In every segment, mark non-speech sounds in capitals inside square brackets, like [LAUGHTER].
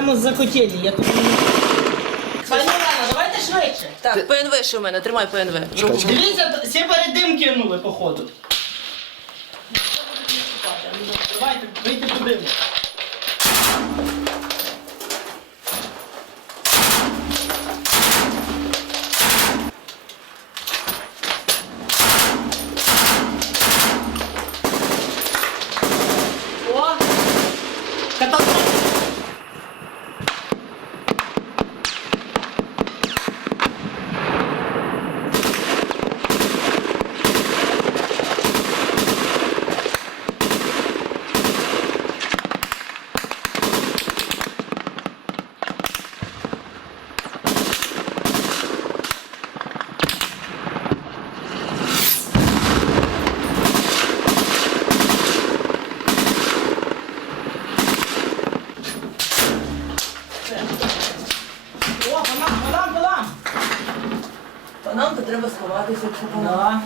прямо з-за. Я тут не... Пані Олена, давайте швидше. Так, ПНВ ще в мене, тримай ПНВ. Дивіться, всі перед дим кинули, походу. Треба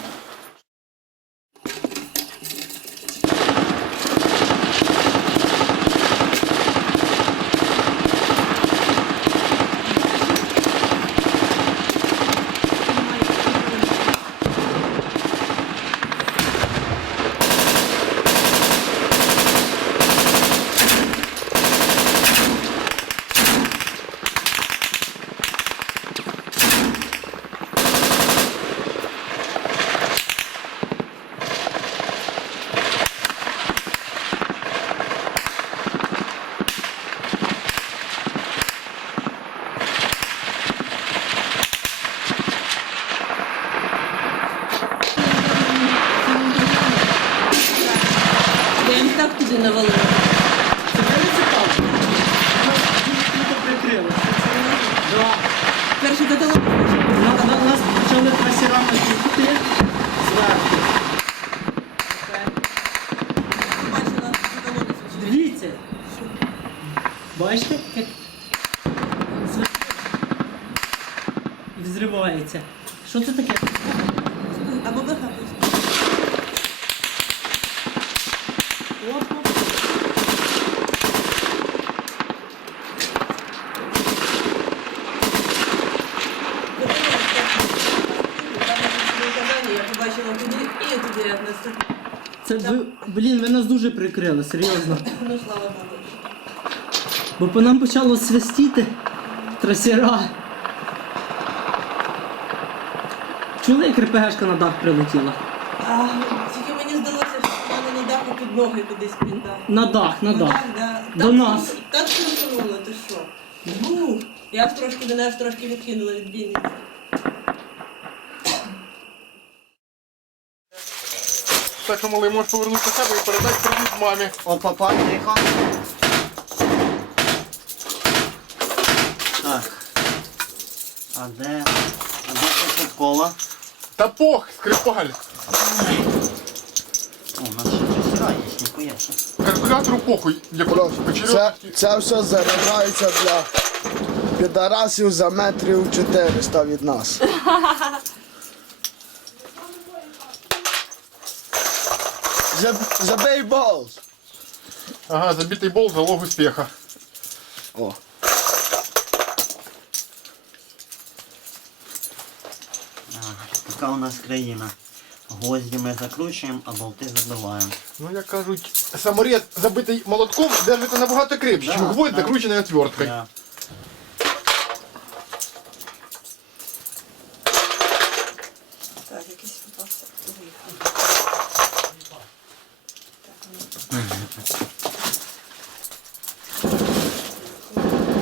туди навалила. Це не цікаво. Нас прикрили. Нас почали зверху. Бачила. Дивіться. Бачите, як взривається. Що це таке? Або вихапують. Я туди і туди наступне. Це ви, блін, ви нас дуже прикрили, серйозно. Ну, слава Богу. Бо по нам почало свистіти трасера. Чули, як РПГшка на дах прилетіла? А, тільки мені здалося, що в мене на даху під ноги кудись пінта. На дах, на дах. да. До Так нас. Так трусануло, ти що? Бух! Я трошки мене аж трошки відкинула від бійниці. Так що малий можеш повернути до себе і передати привіт мамі. О, папа, тихо. Так. А де? А де це кола? Та пох, скрипаль. О, у нас ще трасера є, ніхуя ще. Калькулятору похуй. Як Це, почерьовки. це все заряджається для підарасів за метрів 400 від нас. [LAUGHS] Забей бол! Ага, забитий бол, залог успіха. О. Така у нас країна. Гвозді ми закручуємо, а болти забиваємо. Ну, як кажуть, саморез забитий молотком держиться набагато крепче, Да, ніж гвоздь да. закручений отверткою. Да. Так, якийсь попався.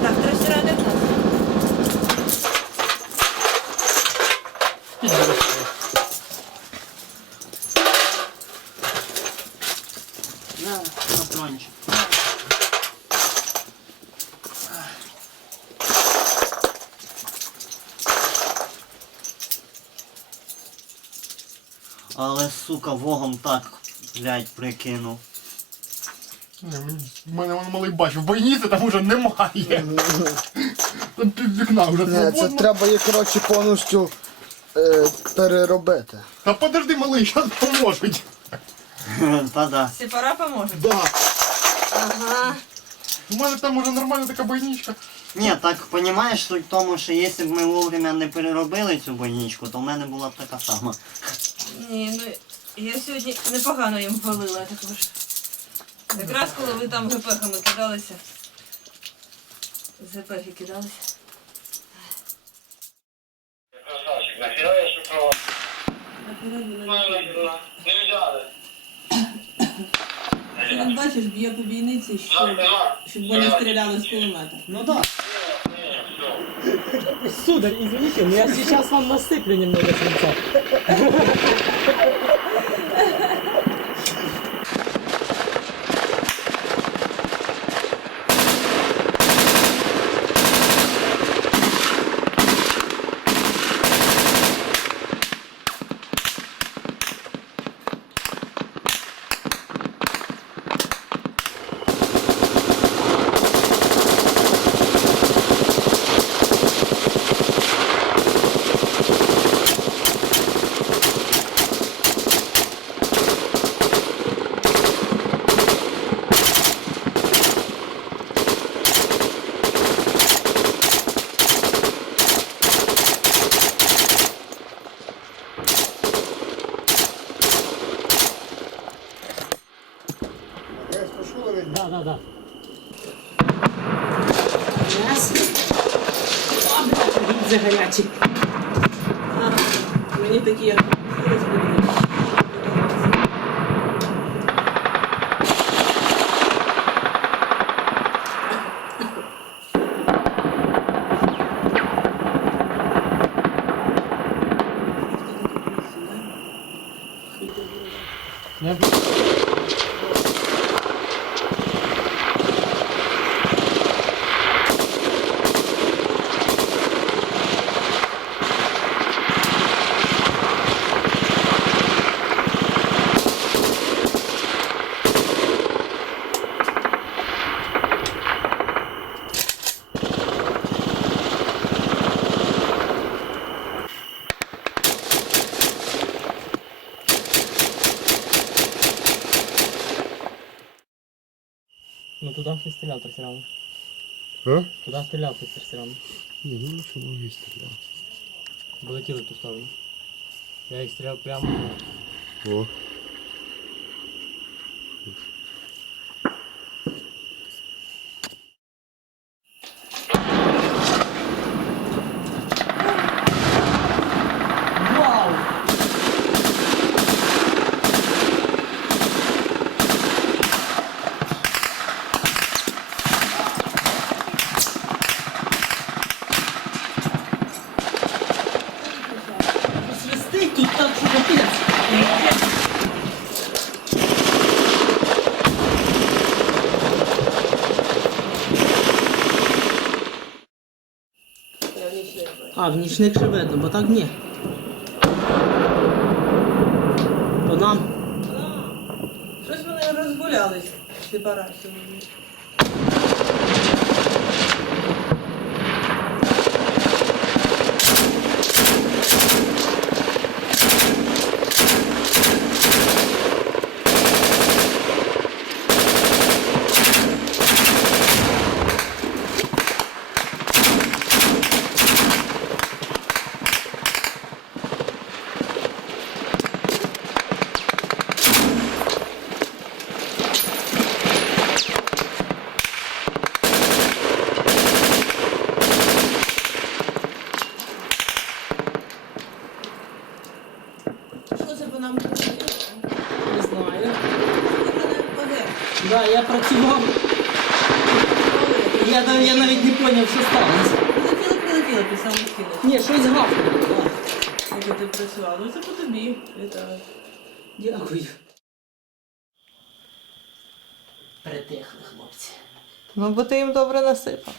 Так, трасера де в нас? Да, патрончик. Але, сука, вогом так, блядь, прикинув. В мене воно малий бачив, бойниці там уже немає. [LAUGHS] Там пів вікна вже Не, це свободно. треба їх, коротше, повністю е, переробити. Та подожди, малий, зараз поможуть. [LAUGHS] Та да. Сепара поможе. Да. Ага. У мене там уже нормальна така бойничка. Ні, так розумієш, суть в тому, що якщо б ми вовремя не переробили цю бойничку, то в мене була б така сама. Ні, ну я сьогодні непогано їм валила також. Якраз коли ви там гепехами кидалися. З гепехи кидалися. Бачиш, б'є по бійниці, щоб, щоб вони стріляли з кулемета. Ну да. Сударь, извините, но я сейчас вам насыплю немного свинца. Да, да, да. Раз. О, блядь, він за гарячий. Ага. Мені такі як Ну туда ты стрелял, то все равно. А? Туда стрелял, ты все равно. Не, ну що можу стрелял. Полетел в ту сторону. Я их стрелял прямо. О. Вау! Свистить тут так, що капець. Я А, в нічник ще видно, бо так ні. По нам. Щось вони розгулялись, ці параші. Що це по нам робити? Не знаю. Це не Да, я працював. Я, там- я навіть не зрозумів, що сталося. Прилетіло, прилетіло, ти сам скинеш. Ні, щось гавкнуло. да. Ти працював. Ну це по тобі. Вітаю. Дякую. Притихли хлопці. Ну, бо ти їм добре насипав.